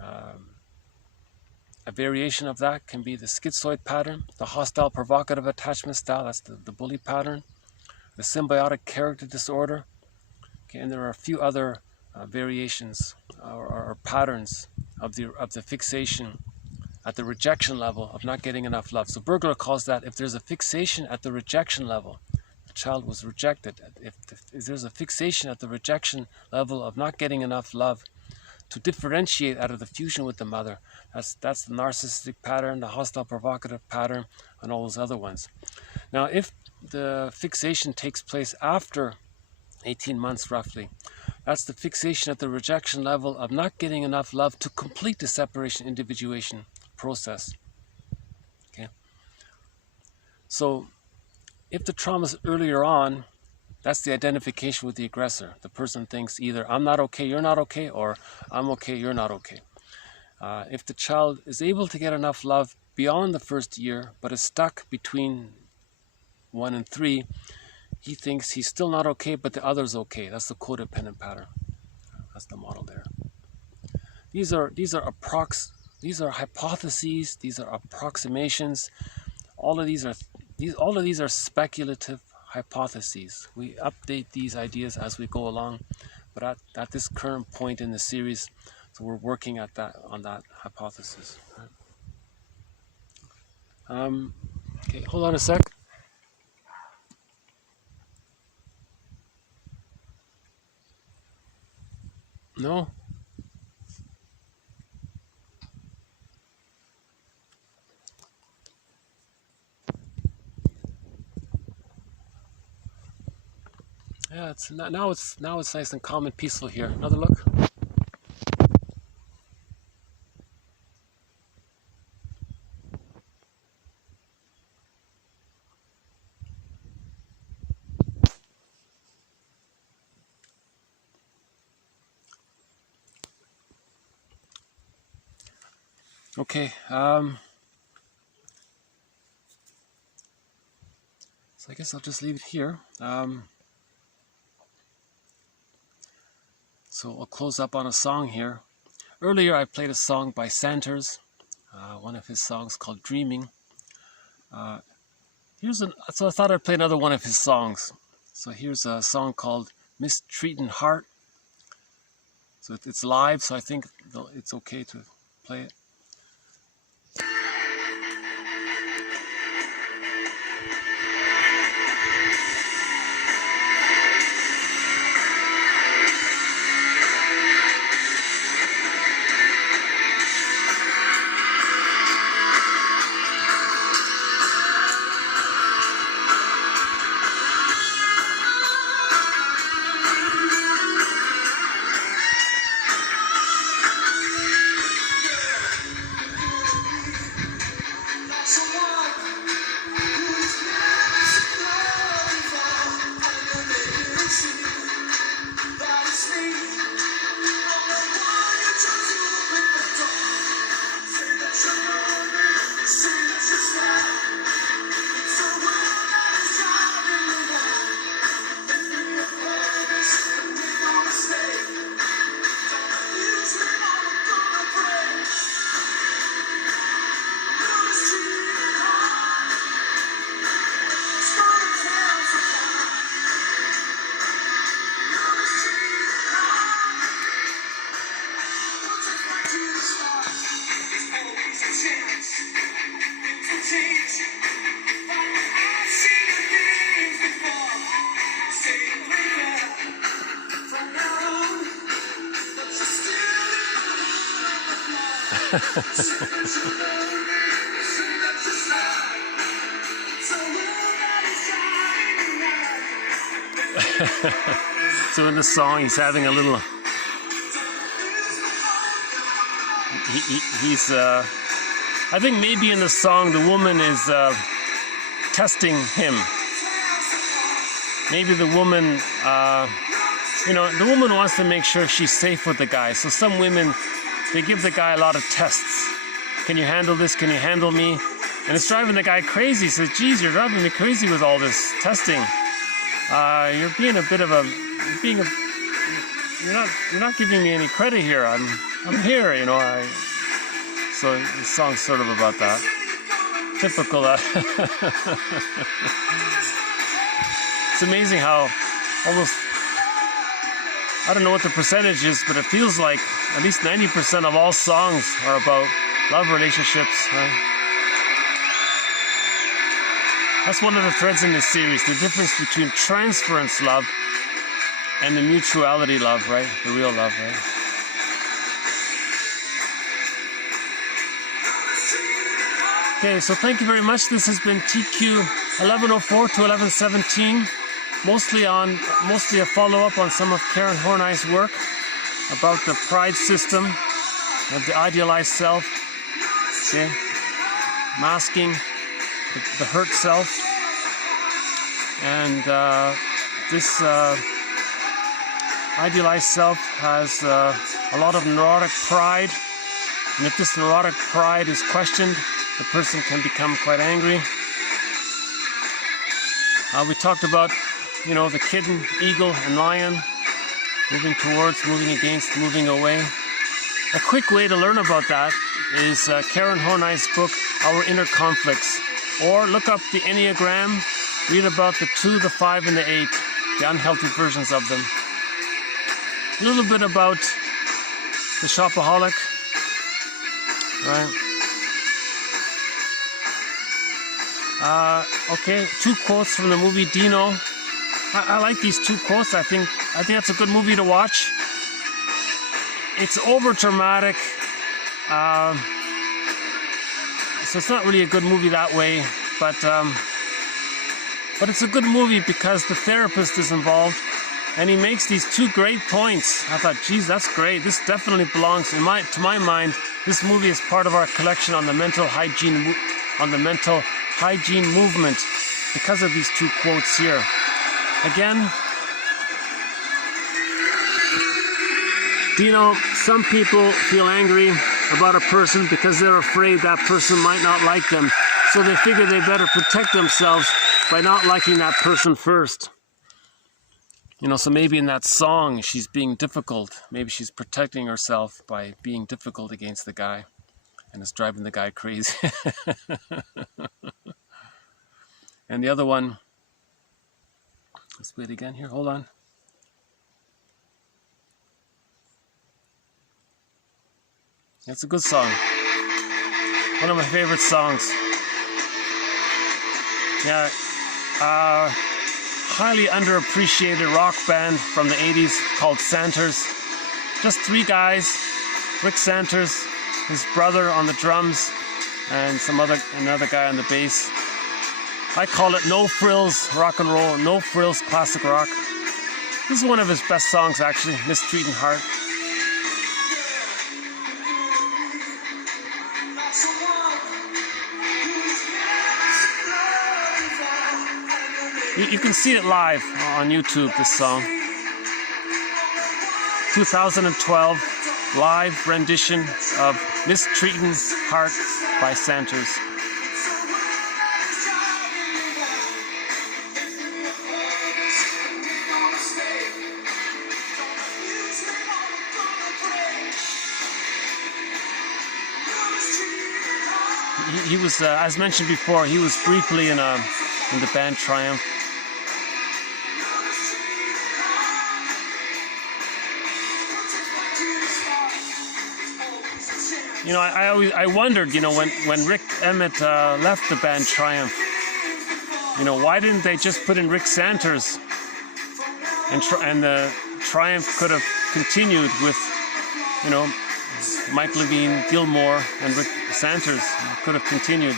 a variation of that can be the schizoid pattern, the hostile provocative attachment style, that's the bully pattern, the symbiotic character disorder. Okay, and there are a few other variations or patterns of the fixation at the rejection level of not getting enough love. So Bergler calls that, if there's a fixation at the rejection level, the child was rejected. If there's a fixation at the rejection level of not getting enough love to differentiate out of the fusion with the mother, that's the narcissistic pattern, the hostile provocative pattern, and all those other ones. Now, if the fixation takes place after 18 months roughly, that's the fixation at the rejection level of not getting enough love to complete the separation individuation process. Okay, so if the trauma is earlier on, That's the identification with the aggressor. The person thinks either I'm not okay, you're not okay, or I'm okay, you're not okay. If the child is able to get enough love beyond the first year, but is stuck between 1 and 3, he thinks he's still not okay, but the other's okay. That's the codependent pattern. That's the model there. These are hypotheses. These are approximations. All of these are speculative hypotheses. We update these ideas as we go along, but at this current point in the series, so we're working on that hypothesis. Okay, hold on a sec. No? Yeah, now it's nice and calm and peaceful here. Another look. Okay, so I guess I'll just leave it here. So I'll close up on a song here. Earlier I played a song by Santers, one of his songs called Dreaming. So I thought I'd play another one of his songs. So here's a song called Mistreating Heart. So it's live, so I think it's okay to play it. So in the song, he's having a little. He's. I think maybe in the song the woman is testing him. Maybe the woman, the woman wants to make sure she's safe with the guy. So some women, they give the guy a lot of tests. Can you handle this? Can you handle me? And it's driving the guy crazy. He says, geez, you're driving me crazy with all this testing. You're being a bit of a, you're not giving me any credit here. I'm here, so the song's sort of about that. Typical. It's amazing how almost, I don't know what the percentage is, but it feels like at least 90% of all songs are about love relationships, right? That's one of the threads in this series, the difference between transference love and the mutuality love, right? The real love, right? Okay, so thank you very much. This has been TQ 1104 to 1117, mostly a follow-up on some of Karen Horney's work about the pride system and the idealized self, okay? Masking the hurt self, and this idealized self has a lot of neurotic pride, and if this neurotic pride is questioned, the person can become quite angry. We talked about, the kitten, eagle, and lion, moving towards, moving against, moving away. A quick way to learn about that is Karen Horney's book, Our Inner Conflicts, or look up the Enneagram, read about the 2, the 5, and the 8, the unhealthy versions of them. A little bit about the shopaholic, right? Okay, 2 quotes from the movie Dino. I like these 2 quotes. I think that's a good movie to watch. It's over dramatic, so it's not really a good movie that way. But it's a good movie because the therapist is involved, and he makes these 2 great points. I thought, geez, that's great. This definitely belongs to my mind. This movie is part of our collection on the mental hygiene movement because of these 2 quotes here. Again, some people feel angry about a person because they're afraid that person might not like them. So they figure they better protect themselves by not liking that person first. So maybe in that song, she's being difficult. Maybe she's protecting herself by being difficult against the guy, and it's driving the guy crazy. And the other one, let's play it again here, hold on. It's a good song. One of my favorite songs. Yeah, highly underappreciated rock band from the 80s called Santers. Just 3 guys, Rick Santers, his brother on the drums, and another guy on the bass. I call it no frills rock and roll, no frills classic rock. This is one of his best songs actually, Mistreating Heart. You can see it live on YouTube, this song. 2012 live rendition of Mistreating Heart by Santers. He was, as mentioned before, he was briefly in the band Triumph. I wondered, when Rick Emmett left the band Triumph, why didn't they just put in Rick Santers, and the Triumph could have continued with, Mike Levine, Gilmore, and Rick Santers could have continued,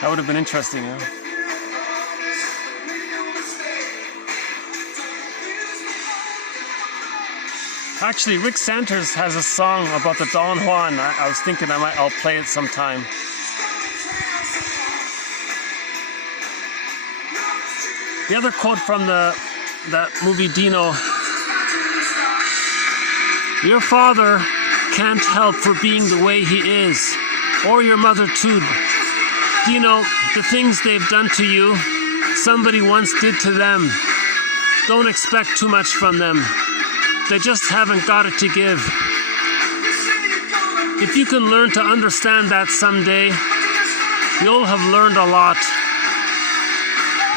That would have been interesting, Actually, Rick Santers has a song about the Don Juan. I was thinking I'll play it sometime. The other quote from that movie Dino: "Your father can't help for being the way he is, or your mother too. The things they've done to you, somebody once did to them. Don't expect too much from them. They just haven't got it to give. If you can learn to understand that someday, you'll have learned a lot.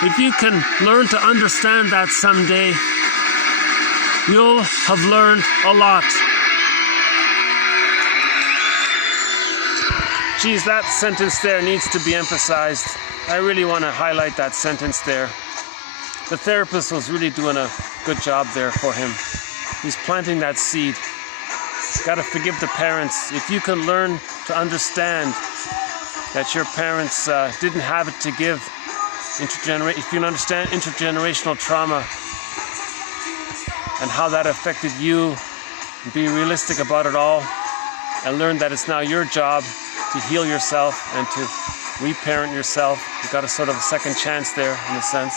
If you can learn to understand that someday, you'll have learned a lot." Geez, that sentence there needs to be emphasized. I really want to highlight that sentence there. The therapist was really doing a good job there for him. He's planting that seed. Got to forgive the parents. If you can learn to understand that your parents didn't have it to give, if you can understand intergenerational trauma and how that affected you, and be realistic about it all, and learn that it's now your job to heal yourself and to reparent yourself. You got a sort of a second chance there, in a sense.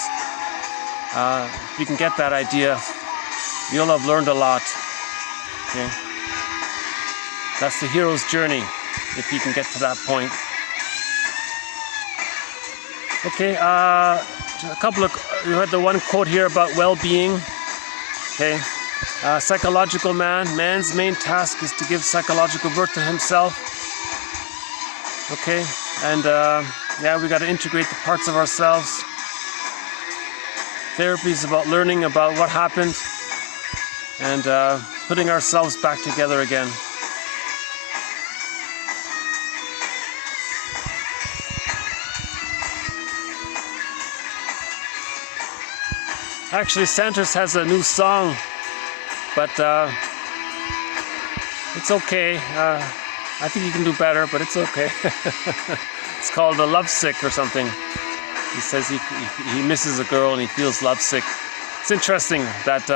If you can get that idea, you'll have learned a lot. Okay, that's the hero's journey, if you can get to that point. Okay, a couple of, you had the one quote here about well-being. Okay, psychological man's main task is to give psychological birth to himself. Okay, and yeah, we got to integrate the parts of ourselves. Therapy is about learning about what happened and putting ourselves back together again. Actually, Santos has a new song, but it's okay. I think you can do better, but it's okay. It's called "The Lovesick" or something. He says he misses a girl and he feels lovesick. It's interesting that,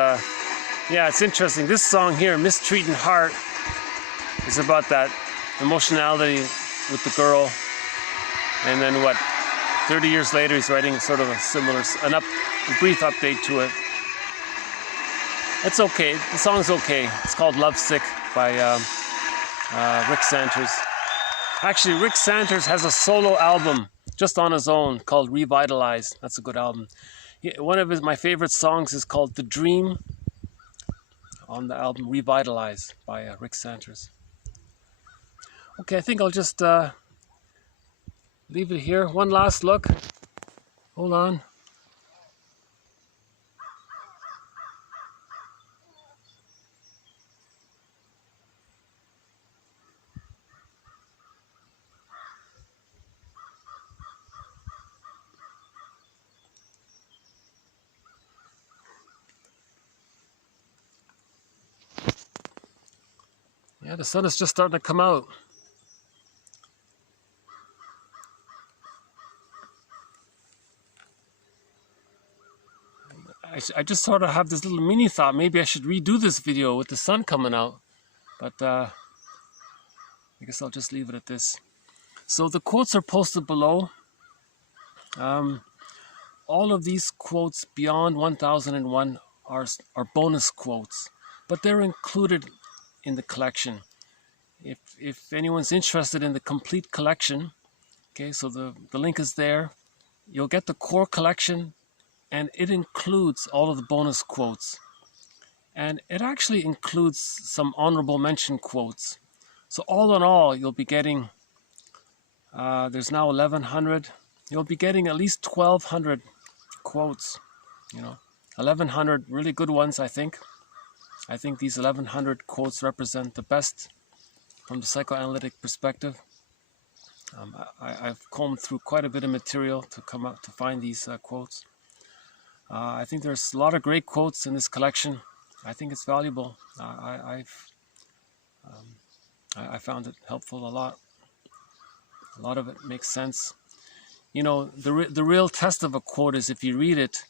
yeah, it's interesting. This song here, "Mistreating Heart," is about that emotionality with the girl. And then what, 30 years later, he's writing sort of a similar, a brief update to it. It's okay. The song's okay. It's called "Lovesick" by Rick Santers. Actually, Rick Santers has a solo album just on his own called "Revitalize." That's a good album. One of my favorite songs is called "The Dream" on the album "Revitalize" by Rick Santers. Okay, I think I'll just leave it here. One last look. Hold on. Yeah, the sun is just starting to come out. I just sort of have this little mini thought, maybe I should redo this video with the sun coming out. But I guess I'll just leave it at this. So the quotes are posted below. All of these quotes beyond 1001 are bonus quotes, but they're included in the collection. If anyone's interested in the complete collection, okay, so the link is there. You'll get the core collection, and it includes all of the bonus quotes. And it actually includes some honorable mention quotes. So all in all, you'll be getting, there's now 1,100. You'll be getting at least 1,200 quotes, 1,100 really good ones, I think. I think these 1,100 quotes represent the best from the psychoanalytic perspective. I've combed through quite a bit of material to find these quotes. I think there's a lot of great quotes in this collection. I think it's valuable. I found it helpful a lot. A lot of it makes sense. The real test of a quote is if you read it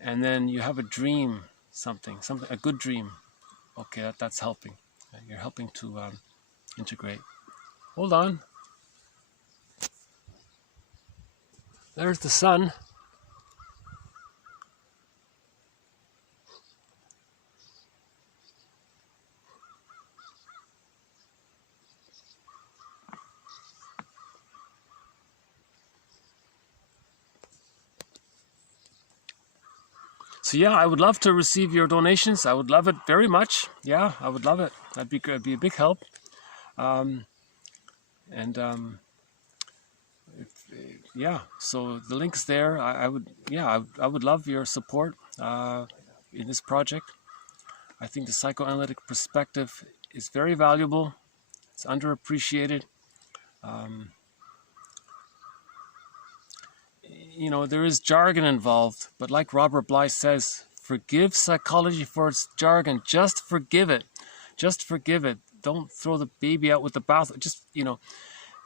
and then you have a dream, a good dream. Okay, that's helping. You're helping to integrate. Hold on. There's the sun. So yeah, I would love to receive your donations. I would love it very much. Yeah, I would love it. That'd be a big help. Yeah, so the link's there. I would love your support in this project. I think the psychoanalytic perspective is very valuable. It's underappreciated. There is jargon involved, but like Robert Bly says, forgive psychology for its jargon. Just forgive it. Just forgive it. Don't throw the baby out with the bath. The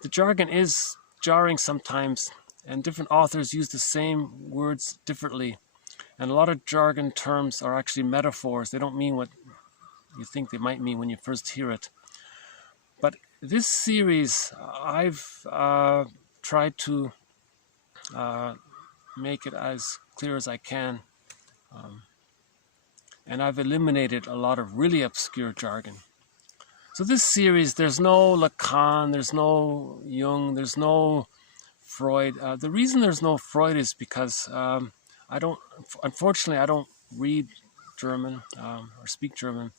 jargon is jarring sometimes, and different authors use the same words differently. And a lot of jargon terms are actually metaphors. They don't mean what you think they might mean when you first hear it. But this series, I've tried to make it as clear as I can. And I've eliminated a lot of really obscure jargon. So this series, there's no Lacan, there's no Jung, there's no Freud. The reason there's no Freud is because unfortunately, I don't read German or speak German.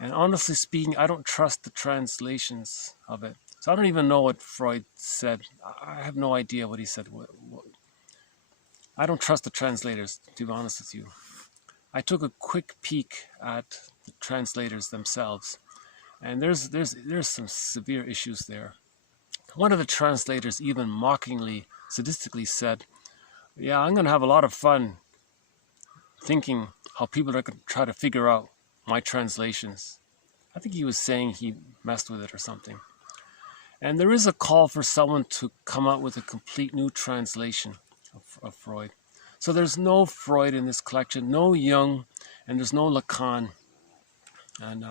And honestly speaking, I don't trust the translations of it. So I don't even know what Freud said. I have no idea what he said. I don't trust the translators, to be honest with you. I took a quick peek at the translators themselves, and there's some severe issues there. One of the translators even mockingly, sadistically said, "Yeah, I'm going to have a lot of fun thinking how people are going to try to figure out my translations." I think he was saying he messed with it or something. And there is a call for someone to come out with a complete new translation of Freud. So there's no Freud in this collection, no Jung, and there's no Lacan. And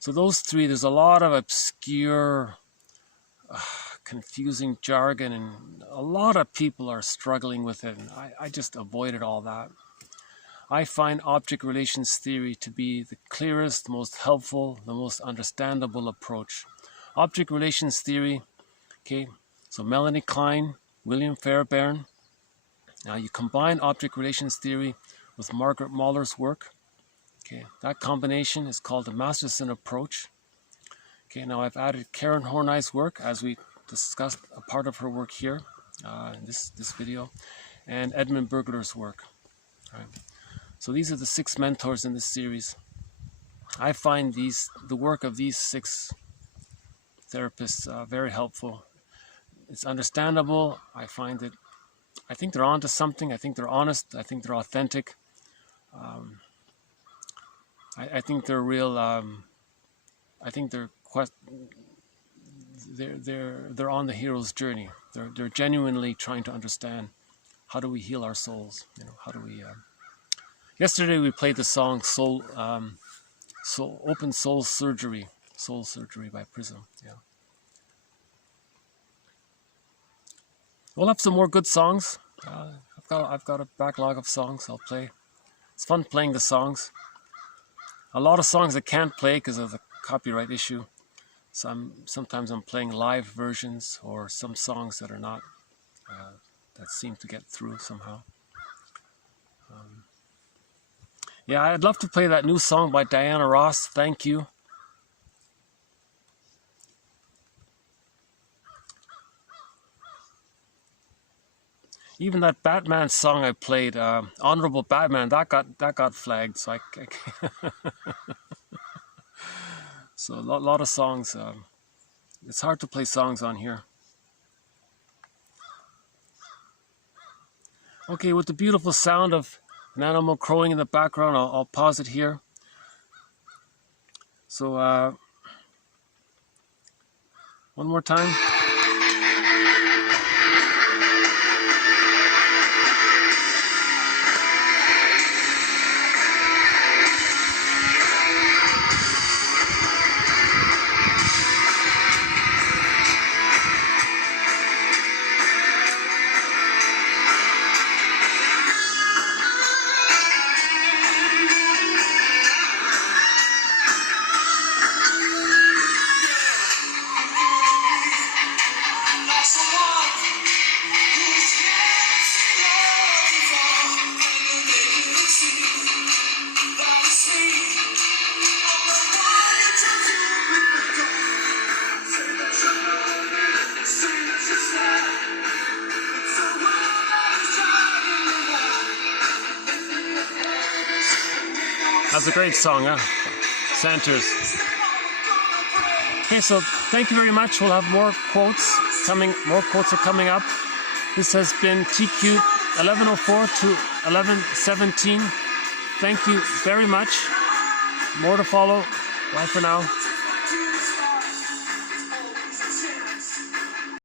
so those three, there's a lot of obscure, confusing jargon, and a lot of people are struggling with it. And I just avoided all that. I find object relations theory to be the clearest, most helpful, the most understandable approach. Object relations theory, okay, so Melanie Klein, William Fairbairn. Now you combine object relations theory with Margaret Mahler's work. Okay, that combination is called the Masterson approach. Okay, now I've added Karen Horney's work, as we discussed a part of her work here in this video, and Edmund Berger's work. All right. So these are the 6 mentors in this series. I find the work of these 6 therapists very helpful. It's understandable. I think they're onto something. I think they're honest. I think they're authentic. I think they're real. I think they're on the hero's journey. They're genuinely trying to understand, how do we heal our souls? How do we? Yesterday we played the song Open Soul Surgery by Prism. Yeah. We'll have some more good songs. I've got a backlog of songs I'll play. It's fun playing the songs. A lot of songs I can't play because of the copyright issue. So sometimes I'm playing live versions, or some songs that are not, that seem to get through somehow. Yeah, I'd love to play that new song by Diana Ross, Thank You. Even that Batman song I played, Honorable Batman, that got flagged. So so a lot of songs. It's hard to play songs on here. Okay, with the beautiful sound of an animal crowing in the background, I'll pause it here. So one more time. That's a great song, huh? Santers. Okay, so thank you very much. We'll have more quotes coming. More quotes are coming up. This has been TQ 1104 to 1117. Thank you very much. More to follow. Bye for now.